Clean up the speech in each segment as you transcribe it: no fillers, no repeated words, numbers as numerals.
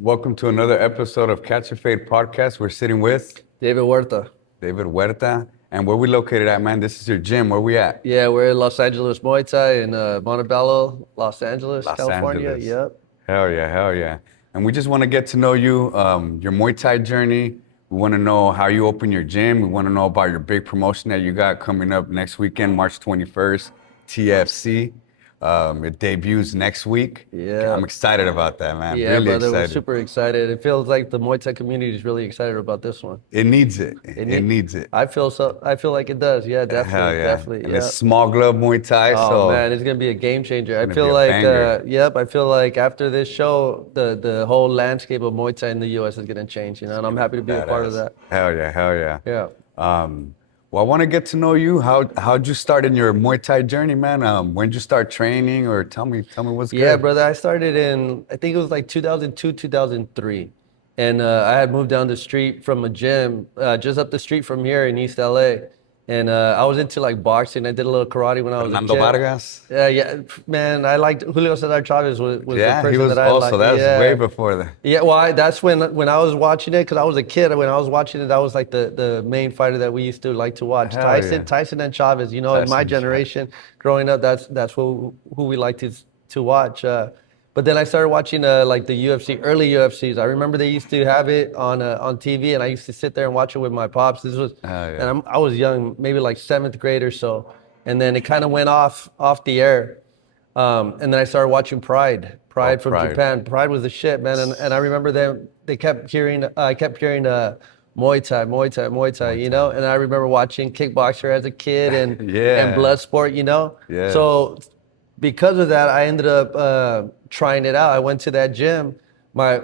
Welcome to another episode of Catch Your Fade podcast. We're sitting with David Huerta. David Huerta. And where we located at, man? This is your gym. Where we at? Yeah, we're in Los Angeles Muay Thai in Montebello, Los Angeles, Los California. Angeles. Yep. Hell yeah, hell yeah. And we just want to get to know you, your Muay Thai journey. We want to know how you open your gym. We want to know about your big promotion that you got coming up next weekend, March 21st, TFC. It debuts next week. Yeah. I'm excited about that, man. Yeah, really brother, excited. we're super excited. It feels like the Muay Thai community is really excited about this one. It needs it. It needs it. I feel like it does. Yeah, definitely, Hell yeah. definitely. And Yeah. it's small glove Muay Thai, Oh so man, it's gonna be a game changer. I gonna feel be a like, banger. I feel like after this show, the whole landscape of Muay Thai in the U.S. is gonna change. And I'm happy to be a part of that. Hell yeah, hell yeah. Yeah. Well, I want to get to know you. How'd you start in your Muay Thai journey, man? When'd you start training, or tell me what's good? Yeah, brother. I started in, I think it was like 2002, 2003. And I had moved down the street from a gym, just up the street from here in East LA. And I was into like boxing. I did a little karate when I was Fernando a kid. Vargas? Yeah, man, I liked Julio Cesar Chavez was the Yeah, person he was that I also, liked. that was Yeah. way before that. Yeah, well, that's when I was watching it, because I was a kid. When I was watching it, that was like the main fighter that we used to like to watch. Hell Tyson, yeah. Tyson and Chavez. You know, in my Tyson, generation, growing up, that's who we liked to watch. But then I started watching like the UFC, early UFCs. I remember they used to have it on TV, and I used to sit there and watch it with my pops. This was, yeah. and I was young, maybe like 7th grade or so, and then it kind of went off the air. And then I started watching Pride from Pride. Japan. Pride was the shit, man. And I remember I kept hearing Muay Thai, you know? And I remember watching Kickboxer as a kid and Yeah. and Bloodsport, you know? Yes. So because of that, I ended up trying it out. I went to that gym. My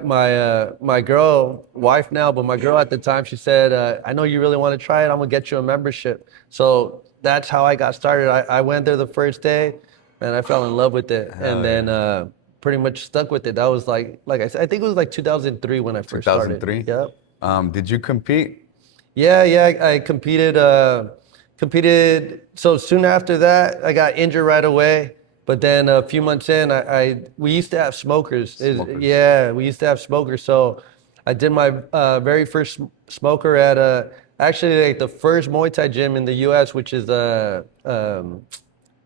girl, wife now, but my girl at the time, she said, I know you really want to try it. I'm gonna get you a membership. So that's how I got started. I went there the first day, and I fell in love with it, and then pretty much stuck with it. That was like I said, I think it was like 2003 when I first started. 2003? Yep. Did you compete? Yeah, I competed. So soon after that, I got injured right away. But then a few months in, we used to have smokers. Yeah, we used to have smokers. So I did my very first smoker at actually like the first Muay Thai gym in the U.S., which is Muay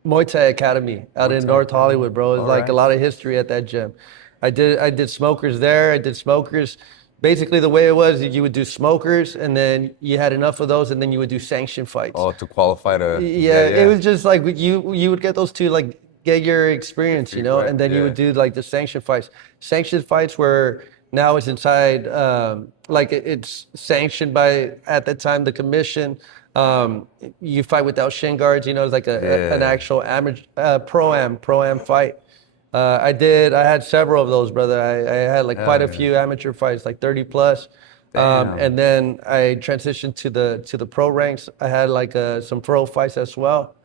Thai Academy out in North Hollywood, bro. It's like a lot of history at that gym. I did smokers there. I did smokers. Basically, the way it was, you would do smokers, and then you had enough of those, and then you would do sanction fights. Oh, to qualify to... Yeah, it was just like you would get those to like get your experience, you know, Right, and then you would do like the sanction fights. Sanction fights were now it's inside, like it's sanctioned by, at the time, the commission. You fight without shin guards, you know, it's like an actual amateur, pro-am fight. I had several of those, brother. I had like quite a few amateur fights, like 30 plus. And then I transitioned to the pro ranks. I had like some pro fights as well.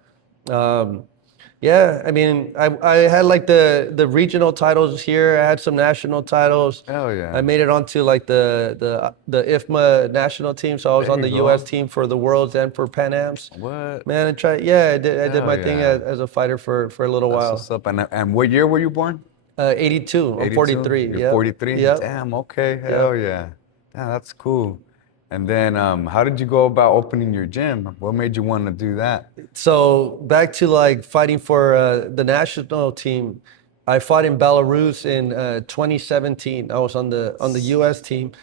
Yeah, I mean, I had like the regional titles here. I had some national titles. Hell yeah. I made it onto like the IFMA national team, so I was on the U.S. team for the Worlds and for Pan Am's. What? Man, I did my thing as a fighter for a little while. What's up? And what year were you born? 82. I'm 43. You're Yep. 43? Yep. Damn, okay. Hell yeah. Yeah, that's cool. And then how did you go about opening your gym? What made you want to do that? So back to like fighting for the national team, I fought in Belarus in 2017. I was on the U.S. team.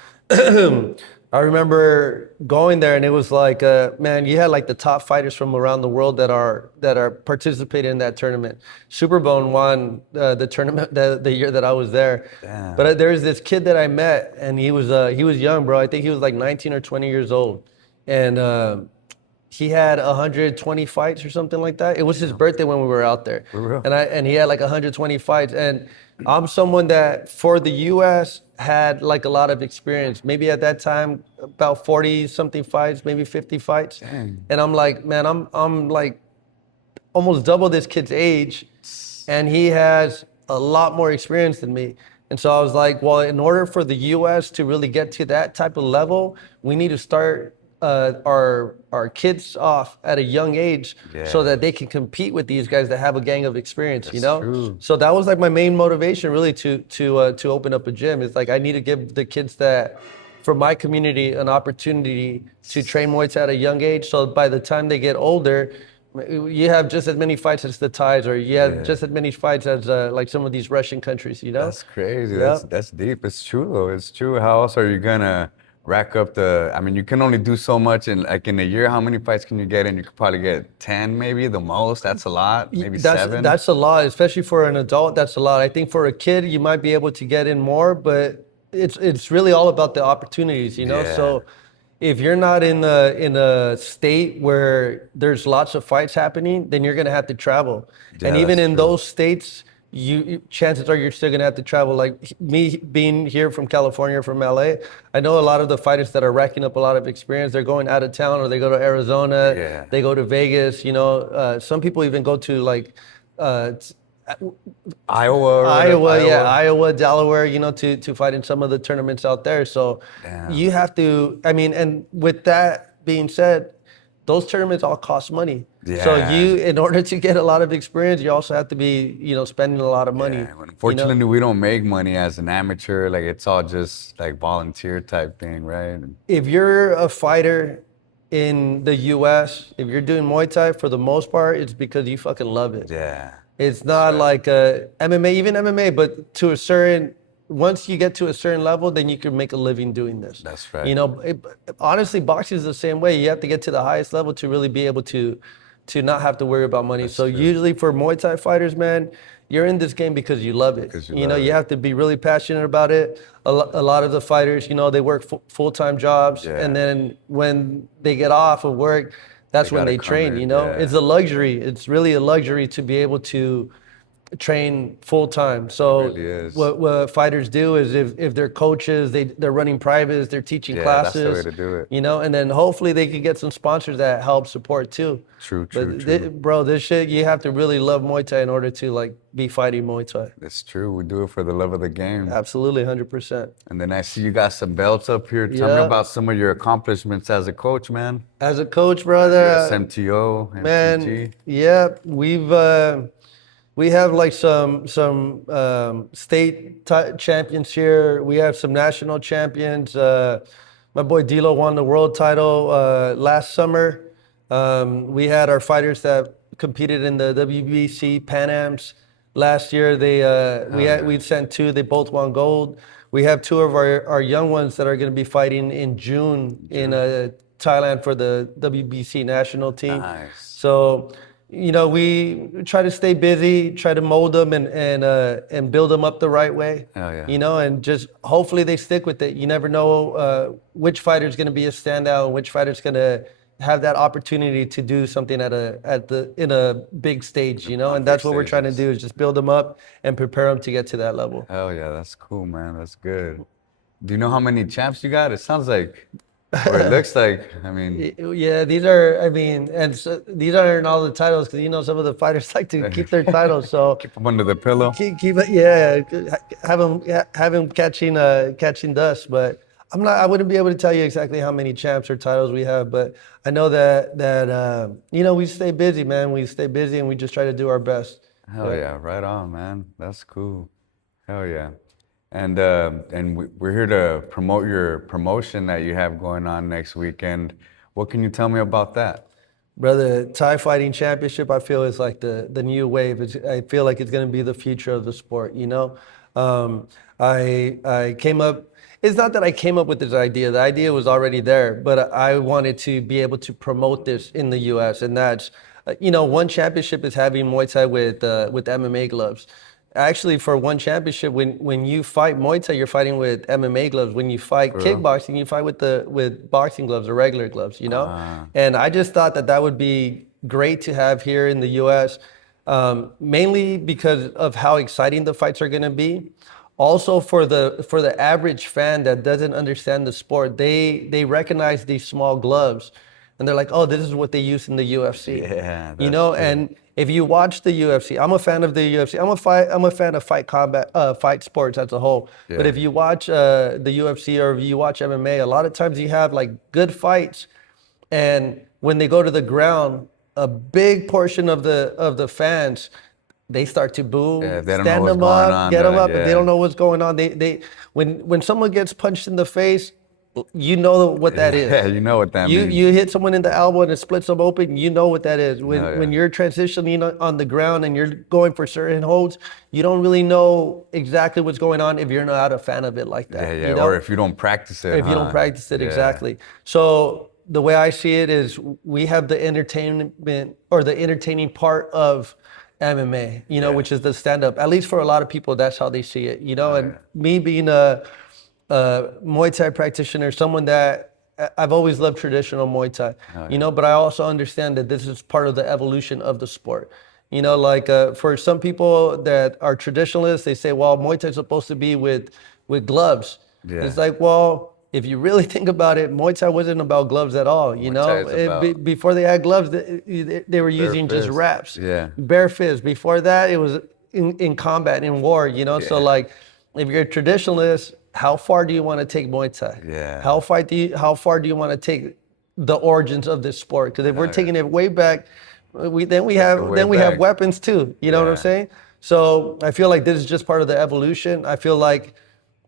I remember going there, and it was like, man, you had like the top fighters from around the world that are participating in that tournament. Superbone won the tournament the year that I was there. Damn. But there's this kid that I met, and he was young, bro. I think he was like 19 or 20 years old, and he had 120 fights or something like that. It was his birthday when we were out there, For real? and he had like 120 fights. And I'm someone that for the U.S. had like a lot of experience. Maybe at that time about 40 something fights, maybe 50 fights. Dang. And I'm like, man, I'm like almost double this kid's age, and he has a lot more experience than me. And so I was like, well, in order for the U.S. to really get to that type of level, we need to start our kids off at a young age so Yeah. that they can compete with these guys that have a gang of experience, you That's know? true. So that was like my main motivation really to open up a gym. It's like I need to give the kids that from my community an opportunity to train Muay Thai at a young age. So by the time they get older, you have just as many fights as the Thais, or you have Yeah. just as many fights as like some of these Russian countries, you know? That's crazy. Yeah. That's deep. It's true though. It's true. How else are you gonna rack up the? I mean, you can only do so much in like in a year. How many fights can you get in? You could probably get 10, maybe the most. That's a lot. Maybe That's 7. that's a lot, especially for an adult. That's a lot. I think for a kid, you might be able to get in more, but it's really all about the opportunities, you know. Yeah. So if you're not in a state where there's lots of fights happening, then you're gonna have to travel. Yeah, And even that's in true. those states, chances are you're still gonna have to travel. Like me being here from California, from LA, I know a lot of the fighters that are racking up a lot of experience. They're going out of town, or they go to Arizona, Yeah. they go to Vegas. You know, some people even go to like uh, Iowa. Or whatever. Iowa, Delaware, you know, to fight in some of the tournaments out there. So Damn. you have to, I mean, and with that being said, those tournaments all cost money. So Yeah. in order to get a lot of experience, you also have to be, you know, spending a lot of money. Yeah, unfortunately, we don't make money as an amateur. Like it's all just like volunteer type thing, right? If you're a fighter in the US, if you're doing Muay Thai, for the most part, it's because you fucking love it. Yeah. It's not like MMA, even MMA, but to a certain, once you get to a certain level, then you can make a living doing this. That's right. You know, honestly, boxing is the same way. You have to get to the highest level to really be able to not have to worry about money. That's So true. usually for Muay Thai fighters, man, you're in this game because you love it. Because you You know, love you it. have to be really passionate about it. A lot of the fighters, you know, they work full-time jobs, Yeah. and then when they get off of work, that's They when gotta they come train. in, You know, yeah. it's a luxury. It's really a luxury to be able to train full time. So really is. what fighters do is if they're coaches, they're running privates, they're teaching Yeah, that's the classes. way to do it. You know, and then hopefully they can get some sponsors that help support too. True, But true. bro, this shit, you have to really love Muay Thai in order to like be fighting Muay Thai. It's true. We do it for the love of the game. Absolutely, 100%. And then I see you got some belts up here. Tell me Yeah. about some of your accomplishments as a coach, man. As a coach, Your brother, SMTO, man, MTG. yeah, we have like some state champions here. We have some national champions. My boy Dilo won the world title last summer. We had our fighters that competed in the WBC Pan Ams last year. We sent 2. They both won gold. We have 2 of our young ones that are going to be fighting in June in Thailand for the WBC national team. Nice. So, you know, we try to stay busy, try to mold them and build them up the right way. Hell yeah. You know, and just hopefully they stick with it. You never know which fighter's going to be a standout and which fighter's going to have that opportunity to do something in a big stage. You know, and that's what we're trying to do is just build them up and prepare them to get to that level. Hell yeah, that's cool, man. That's good. Do you know how many champs you got? It sounds like, or it looks like, I mean, Yeah, these are, I mean, and so, these aren't all the titles because, you know, some of the fighters like to keep their titles. So keep them under the pillow. keep it, yeah, have him catching dust. But I wouldn't be able to tell you exactly how many champs or titles we have, but I know that you know, we stay busy, man. We stay busy and we just try to do our best. Hell yeah, right on, man. That's cool. Hell yeah. And we're here to promote your promotion that you have going on next weekend. What can you tell me about that? Brother, Thai Fighting Championship, I feel is like the new wave. I feel like it's going to be the future of the sport, you know? I came up, it's not that I came up with this idea. The idea was already there, but I wanted to be able to promote this in the U.S. And that's, you know, one championship is having Muay Thai with MMA gloves. Actually, for one championship, when you fight Muay Thai, you're fighting with MMA gloves. When you fight kickboxing, you fight with boxing gloves or regular gloves, you know? And I just thought that would be great to have here in the U.S., mainly because of how exciting the fights are going to be. Also, for the average fan that doesn't understand the sport, they recognize these small gloves, and they're like, "Oh, this is what they use in the UFC." Yeah, you know. true. And if you watch the UFC, I'm a fan of the UFC. I'm a fan of fight sports as a whole. Yeah. But if you watch the UFC or if you watch MMA, a lot of times you have like good fights, And when they go to the ground, a big portion of the fans, they start to boo, Yeah, they don't know stand what's them going up, on. get They're them like, up, and they yeah. don't know what's going on. They when someone gets punched in the face, you know what that Yeah, is. you know what that You means. you hit someone in the elbow and it splits them open. You know what that is. Oh, When yeah. you're transitioning on the ground and you're going for certain holds, you don't really know exactly what's going on if you're not a fan of it like Yeah, that. yeah. You Or know, if you don't practice it, if you don't huh? practice it Yeah. exactly. So the way I see it is we have the entertainment or the entertaining part of MMA, Yeah. which is the stand up. At least for a lot of people, that's how they see it, Oh, and yeah. me being a Muay Thai practitioner, someone that I've always loved traditional Muay Thai, Oh, yeah. but I also understand that this is part of the evolution of the sport. Like for some people that are traditionalists, they say, well, Muay Thai is supposed to be with gloves. Yeah. It's like, well, if you really think about it, Muay Thai wasn't about gloves at all. Muay Thai is about Before they had gloves, they were bare using just fist. wraps, Yeah. bare fists. Before that, it was in combat, in war. So Yeah. like, if you're a traditionalist, how far do you want to take Muay Thai? Yeah. How far do you want to take the origins of this sport? Because if we're Oh, yeah. taking it way back, we Take it have way then we have back. weapons too. You know what I'm Yeah. saying? So I feel like this is just part of the evolution. I feel like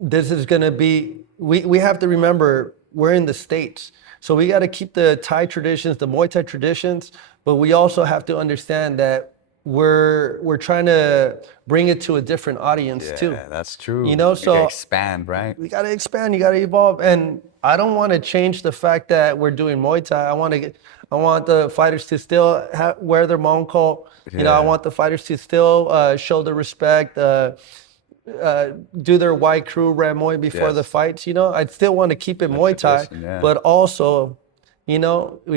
this is gonna be. We have to remember we're in the States, so we got to keep the Thai traditions, the Muay Thai traditions, but we also have to understand that we're trying to bring it to a different audience too. Yeah, that's true. You can So expand, right? we got to expand, you got to evolve, and I don't want to change the fact that we're doing Muay Thai. I want the fighters to still wear their Mongkol. I Yeah. want the fighters to still show the respect, do their white crew Ramoy before the Yes. fights. I still want to keep it The Muay Thai, tradition, yeah. but also, we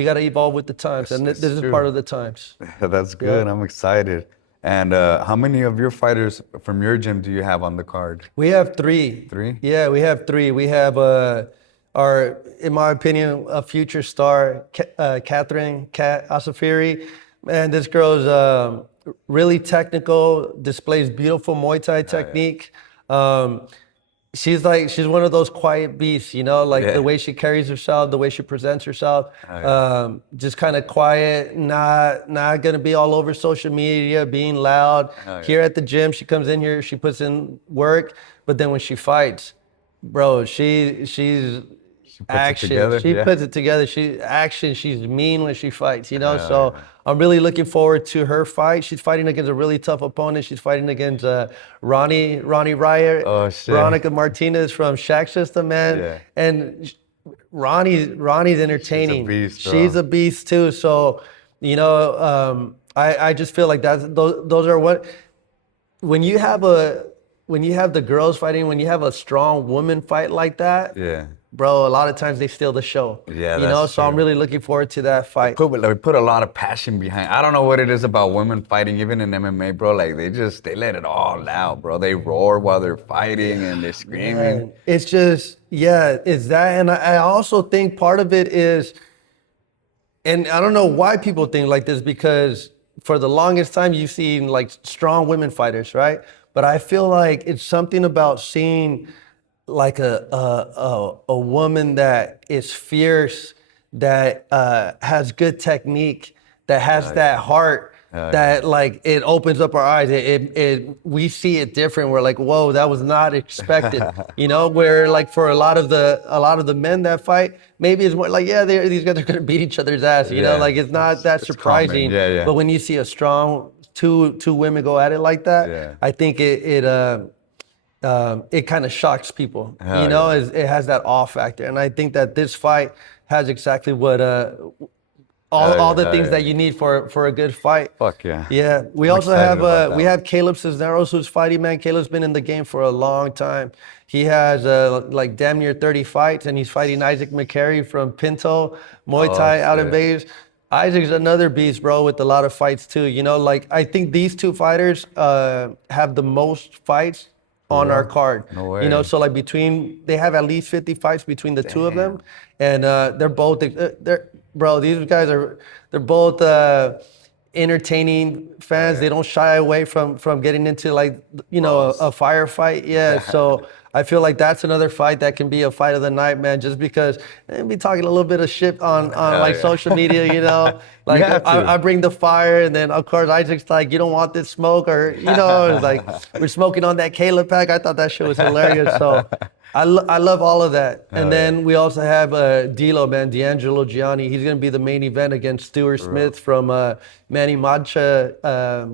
got to evolve with the times, and It's this is true. part of the times. That's good. I'm excited. And how many of your fighters from your gym do you have on the card? We have three. Three? Yeah, we have three. We have our, in my opinion, a future star, Catherine Kat Asafiri. Man, this girl's really technical, displays beautiful Muay Thai technique. Um, she's one of those quiet beasts, like the Yeah. way she carries herself, the way she presents herself, Oh, yeah. just kind of quiet, not gonna be all over social media, being loud. Oh, Here yeah. at the gym, she comes in here, she puts in work, but then when she fights, bro, she's She puts it action. together. She Yeah. puts it together. She action. She's mean when she fights. Oh, So yeah. I'm really looking forward to her fight. She's fighting against a really tough opponent. She's fighting against Ronnie Ryer, Oh, shit. Veronica Martinez from Shack System, man. Yeah. And Ronnie's entertaining. beast, bro. She's a beast too. So I just feel like those are what when you have the girls fighting, when you have a strong woman fight like that, Yeah. bro, a lot of times they steal the show. Yeah, You know, that's so I'm true. really looking forward to that fight. They put a lot of passion behind. I don't know what it is about women fighting, even in MMA, bro. Like they let it all out, bro. They roar while they're fighting and they're screaming. And it's just, yeah, it's that. And I also think part of it is, and I don't know why people think like this, because for the longest time you've seen like strong women fighters, right? But I feel like it's something about seeing like a woman that is fierce, that has good technique, that has that heart, that like it opens up our eyes. We see it different. We're like, whoa, that was not expected. Where like for a lot of the men that fight, maybe it's more like, yeah, these guys are gonna beat each other's ass. Yeah. Like it's not that It's surprising. common. Yeah, yeah. But when you see a strong two women go at it like that, Yeah. I think it kind of shocks people. Yeah. It has that awe factor, and I think that this fight has exactly what all the things yeah. that you need for a good fight. Fuck yeah. Yeah, we I'm also excited have about that we one. have Caleb Cisneros who's fighting, man. Caleb's been in the game for a long time. He has like damn near 30 fights, and he's fighting Isaac McCary from Pinto Muay Thai out in shit. Vegas. Isaac's another beast, bro, with a lot of fights too. Like I think these two fighters have the most fights on our card. No way. So like they have at least 50 fights between the two of them, and they're both bro. These guys they're both entertaining fans. They don't shy away from getting into like a firefight. Yeah. So I feel like that's another fight that can be a fight of the night, man. Just because be talking a little bit of shit on like social media, you know. Like have to. I bring the fire, and then of course Isaac's like, you don't want this smoke, or you know, it's like we're smoking on that Caleb pack. I thought that shit was hilarious. So I love all of that. And then we also have D'Lo, man, D'Angelo Gianni. He's gonna be the main event against Stuart Smith from Manny Mancha.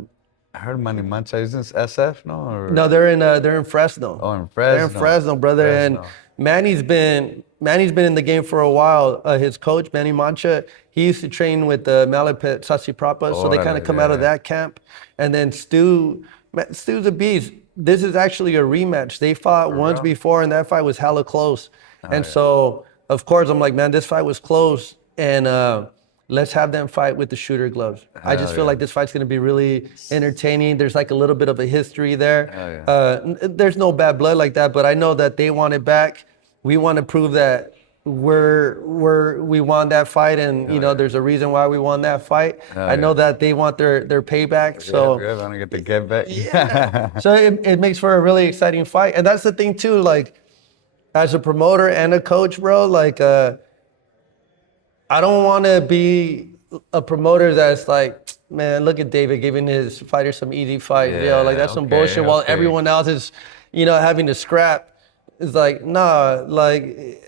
I heard Manny Mancha, isn't this SF, no? Or? No, they're in Fresno. Oh, in Fresno. They're in Fresno, brother. Fresno. And Manny's been in the game for a while. His coach, Manny Mancha, he used to train with Malapet Sasiprapa, so they kind of come out of that camp. And then Stu's a beast. This is actually a rematch. They fought once before, and that fight was hella close. So, of course, I'm like, man, this fight was close, and let's have them fight with the shooter gloves. I just feel like this fight's gonna be really entertaining. There's like a little bit of a history there. There's no bad blood like that, but I know that they want it back. We want to prove that we won that fight, and you know there's a reason why we won that fight. I know that they want their payback. So I want to get the get back. So it makes for a really exciting fight, and that's the thing too. Like as a promoter and a coach, bro, like I don't want to be a promoter that's like, man, look at David giving his fighters some easy fight. You know, like that's some bullshit while everyone else is, you know, having to scrap. It's like, nah, like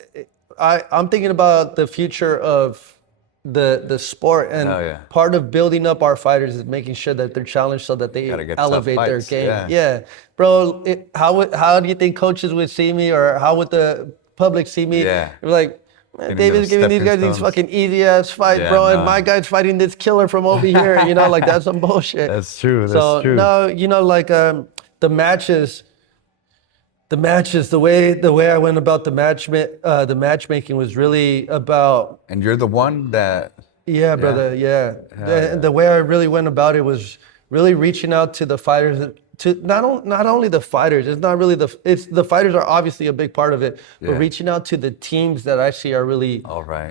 I'm thinking about the future of the sport, and part of building up our fighters is making sure that they're challenged so that they elevate their game. Yeah. Bro, how do you think coaches would see me, or how would the public see me? Like, man, David's giving these guys these fucking easy ass fights, bro, and my guy's fighting this killer from over here. You know, like that's some bullshit. That's true. So no, you know, like the matches, the way I went about the matchmaking was really about. And you're the one that. Yeah, brother. Yeah. The way I really went about it was really reaching out to the fighters. To not only the fighters, it's not really the fighters are obviously a big part of it, but reaching out to the teams that I see are really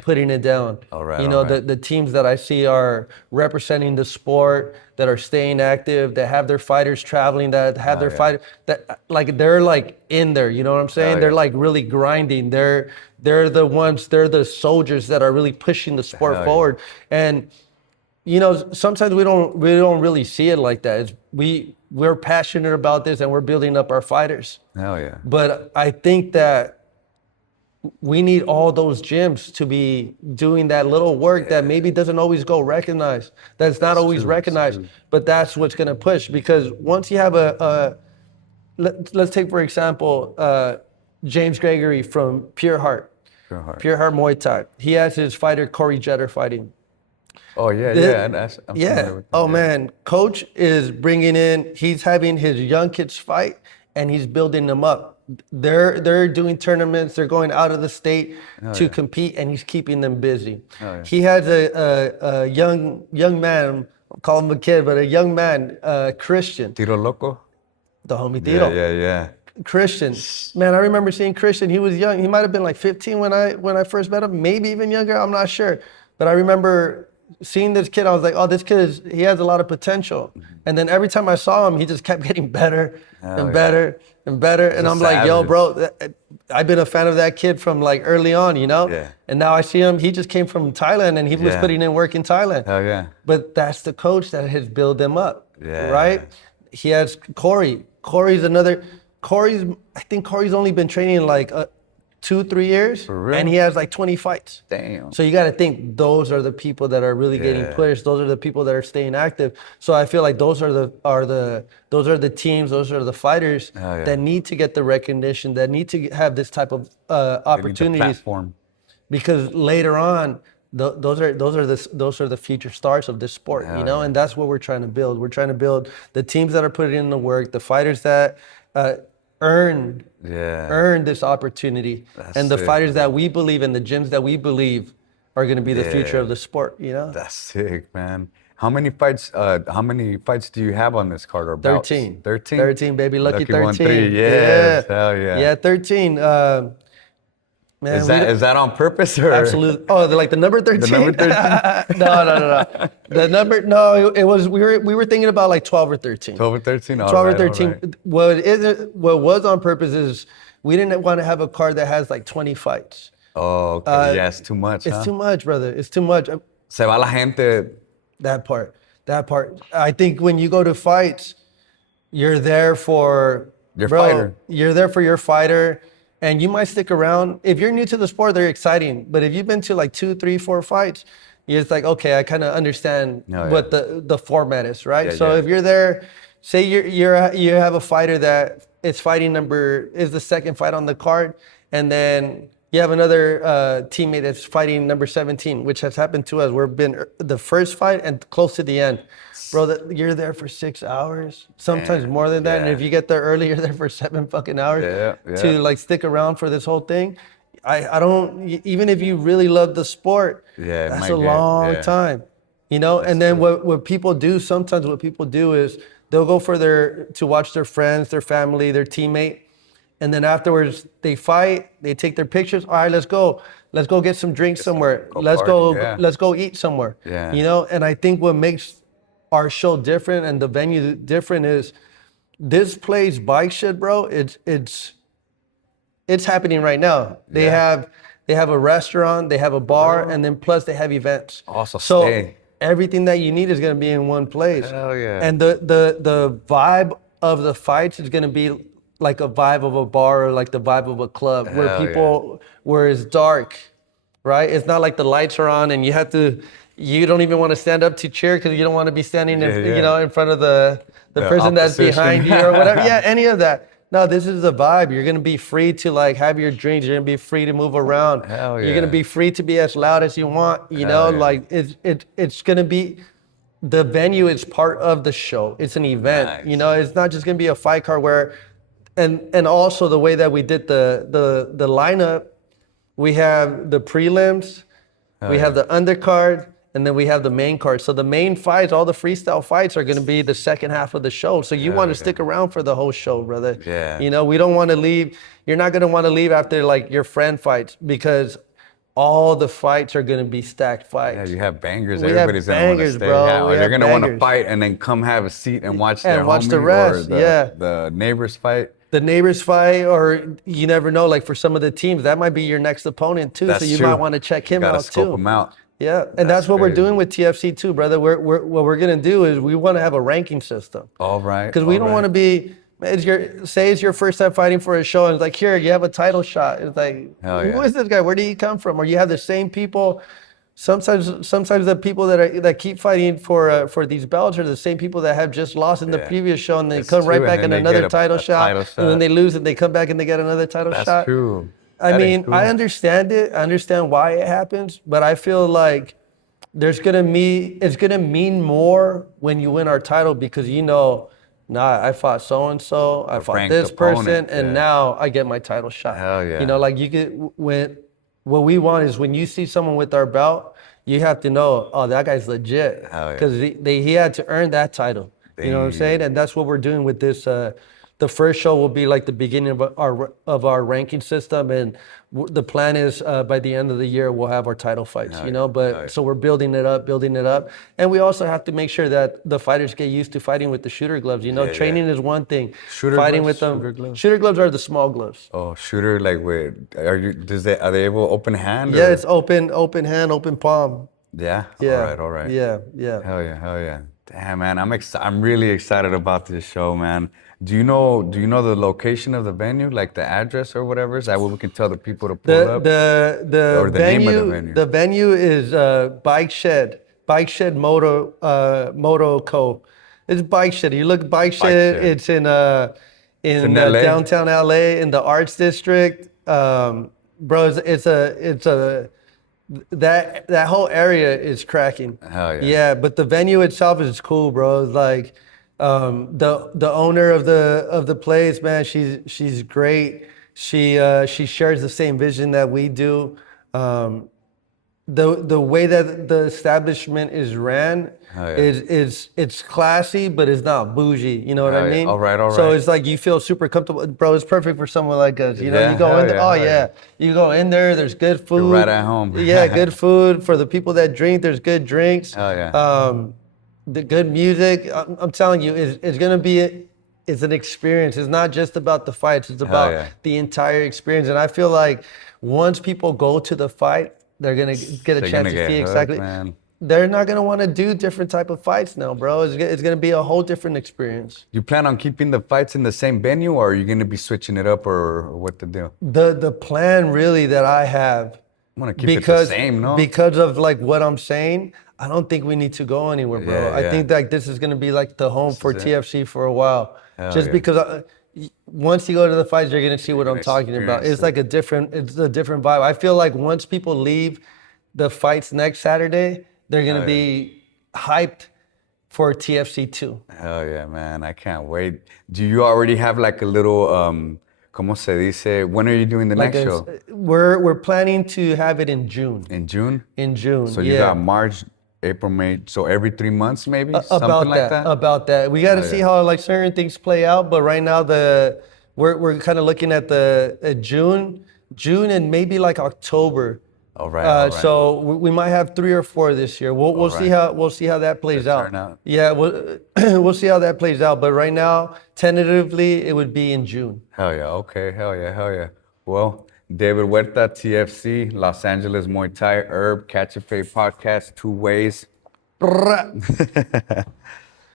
putting it down. You know, the teams that I see are representing the sport, that are staying active, that have their fighters traveling, that have their fighters that like they're like in there. You know what I'm saying? They're like really grinding. They're the soldiers that are really pushing the sport forward. And you know, sometimes we don't really see it like that. We're passionate about this, and we're building up our fighters. Hell yeah. But I think that we need all those gyms to be doing that little work that maybe doesn't always go recognized. That's not always recognized, but that's what's going to push. Because once you have let's take for example, James Gregory from Pure Heart Muay Thai. He has his fighter Corey Jeter fighting. Oh yeah. I'm familiar with that. Oh man, coach is bringing in. He's having his young kids fight, and he's building them up. They're doing tournaments. They're going out of the state to compete, and he's keeping them busy. He has a young man. I'll call him a kid, but a young man, Christian. Tiro Loco. The homie Tiro. Yeah. Christian, man, I remember seeing Christian. He was young. He might have been like 15 when I first met him, maybe even younger. I'm not sure, but I remember seeing this kid. I was like, oh, this kid he has a lot of potential. And then every time I saw him, he just kept getting better and better and better. And I'm like, yo, bro, I've been a fan of that kid from like early on, you know? Yeah. And now I see him. He just came from Thailand, and he was putting in work in Thailand. Hell yeah. But that's the coach that has built them up, Yeah. right? He has Corey. I think Corey's only been training like 2-3 years, For real? and he has like 20 fights. Damn. So you got to think those are the people that are really getting pushed. Those are the people that are staying active. So I feel like those are the teams, those are the fighters that need to get the recognition, that need to have this type of opportunities. Platform. Because later on, those are the future stars of this sport, you know, and that's what we're trying to build. We're trying to build the teams that are putting in the work, the fighters that earn this opportunity, and the fighters that we believe in, the gyms that we believe are going to be the future of the sport, you know? That's sick, man. How many fights do you have on this card, or bouts? 13. 13? 13, baby. Lucky 13. 1-3. Yes. Hell yeah. Yeah, 13. Man, Is that on purpose or? absolutely. Oh, like the number 13? The number 13? No. The number, no, it was, we were thinking about like 12 or 13. 12 or 13? 12 or All 13. right. What was on purpose is we didn't want to have a card that has like 20 fights. Oh, okay. Yeah, it's too much, It's huh? too much, brother. It's too much. Se va la gente. That part. That part. I think when you go to fights, you're there for Your fighter. You're there for your fighter, and you might stick around. If you're new to the sport, they're exciting. But if you've been to like 2, 3, 4 fights, it's like, okay, I kind of understand what the format is, right? Yeah, so yeah. if you're there, say you have a fighter that is the second fight on the card, and then you have another teammate that's fighting number 17, which has happened to us. We've been the first fight and close to the end. Bro, you're there for 6 hours, sometimes more than that. And if you get there early, you're there for 7 fucking hours to like stick around for this whole thing. I don't, even if you really love the sport, that's a long time, you know? And then what people do, sometimes what people do is they'll go to watch their friends, their family, their teammate. And then afterwards they fight, they take their pictures. All right, let's go get some drinks somewhere. Let's go eat somewhere. Yeah. You know, and I think what makes our show different and the venue different is this place, Bike Shed, bro. It's happening right now. They have a restaurant, they have a bar, and then plus they have events. Also, so everything that you need is gonna be in one place. Hell yeah. And the vibe of the fights is gonna be like a vibe of a bar or like the vibe of a club where it's dark, right? It's not like the lights are on and you don't even want to stand up to cheer because you don't want to be standing in front of the person that's behind you or whatever. Yeah, any of that. No, this is the vibe. You're gonna be free to like have your drinks. You're gonna be free to move around. Hell yeah. You're gonna be free to be as loud as you want. You know, like it's gonna be. The venue is part of the show. It's an event. Nice. You know, it's not just gonna be a fight card where, and also the way that we did the lineup, we have the prelims, we have the undercard, and then we have the main card. So the main fights, all the freestyle fights are going to be the second half of the show. So you want to stick around for the whole show, brother. Yeah. You know, we don't want to leave. You're not going to want to leave after like your friend fights because all the fights are going to be stacked fights. Yeah, you have bangers. We Everybody's have going to want to bangers, stay. bro. Yeah, or We they're have going to want to bangers. fight and then come have a seat and watch their watch the homie rest, or the neighbors fight. The neighbors fight, or you never know. Like for some of the teams, that might be your next opponent too. That's so you true. might want to check him out scope too. him out. Yeah, and that's what we're crazy. doing with TFC too, brother. What we're gonna do is we want to have a ranking system. All right. Because we don't want to be. It's your first time fighting for a show, and it's like, here you have a title shot. It's like, who is this guy? Where did he come from? Or you have the same people. Sometimes the people that keep fighting for these belts are the same people that have just lost in the previous show, and they come right back in another title shot, and then they lose and they come back and they get another title shot. That's true. I mean, I understand it. I understand why it happens, but I feel like it's gonna mean more when you win our title because I fought so and so, I fought this person, and now I get my title shot. Hell yeah. You know, like what we want is when you see someone with our belt, you have to know, oh, that guy's legit, because he had to earn that title. You know what I'm saying? And that's what we're doing with this. The first show will be like the beginning of our ranking system, and the plan is by the end of the year we'll have our title fights. So we're building it up, and we also have to make sure that the fighters get used to fighting with the shooter gloves. Training is one thing. Fighting with them. Shooter gloves are the small gloves. Oh, shooter, like wait, are they able to open hand? Yeah, it's open hand, open palm. Yeah. Yeah. All right. Yeah. Hell yeah. Damn, man, I'm really excited about this show, man. Do you know the location of the venue, like the address or whatever? Is that what we can tell the people to pull up? The name of the venue. The venue is Bike Shed Moto Co. It's Bike Shed. You look Bike Shed. It's in LA? Downtown LA in the Arts District. Bro, that whole area is cracking. Hell yeah. Yeah, but the venue itself is cool, bro. It's like the owner of the place, man, she's great. She shares the same vision that we do. The way that the establishment is ran, Oh, yeah. It's classy, but it's not bougie. You know what Oh, I yeah. mean? All right, all So right. it's like you feel super comfortable, bro. It's perfect for someone like us. You know, Yeah, you go hell in there. yeah, Oh hell yeah. yeah, you go in there. There's good You're food. right at home. Yeah, good food for the people that drink. There's good drinks. Hell yeah. The good music. I'm telling you, it's gonna be. It's an experience. It's not just about the fights. It's Hell about yeah. the entire experience. And I feel like once people go to the fight, they're gonna get a They're chance gonna to get see hooked, exactly. man. They're not gonna want to do different type of fights now, bro. It's gonna be a whole different experience. You plan on keeping the fights in the same venue, or are you gonna be switching it up, or what to do? The plan really that I have, I want to keep it the because same, no? because of like what I'm saying, I don't think we need to go anywhere, bro. Yeah, I yeah. think like this is gonna be like the home This for is it. TFC for a while. Hell Just yeah. because once you go to the fights, you're gonna see what I'm gonna talking about. experience It's it. like it's a different vibe. I feel like once people leave the fights next Saturday, they're gonna Hell yeah. be hyped for TFC 2. Hell yeah, man. I can't wait. Do you already have like a little, ¿cómo se dice? When are you doing the Like next show? we're planning to have it in June. In June? In June, So you yeah. got March, April, May. So every 3 months, maybe? About Something like that? about that. We got to Oh, see yeah. how like certain things play out, but right now we're kind of looking at the June and maybe like October. All right, all right. So we might have 3 or 4 this year. We'll see right. how that plays Good out. turnout. Yeah, we'll see how that plays out. But right now, tentatively, it would be in June. Hell yeah. Okay. Hell yeah. Hell yeah. Well, David Huerta, TFC, Los Angeles Muay Thai, Herb, Catch a Fade podcast, 2 ways.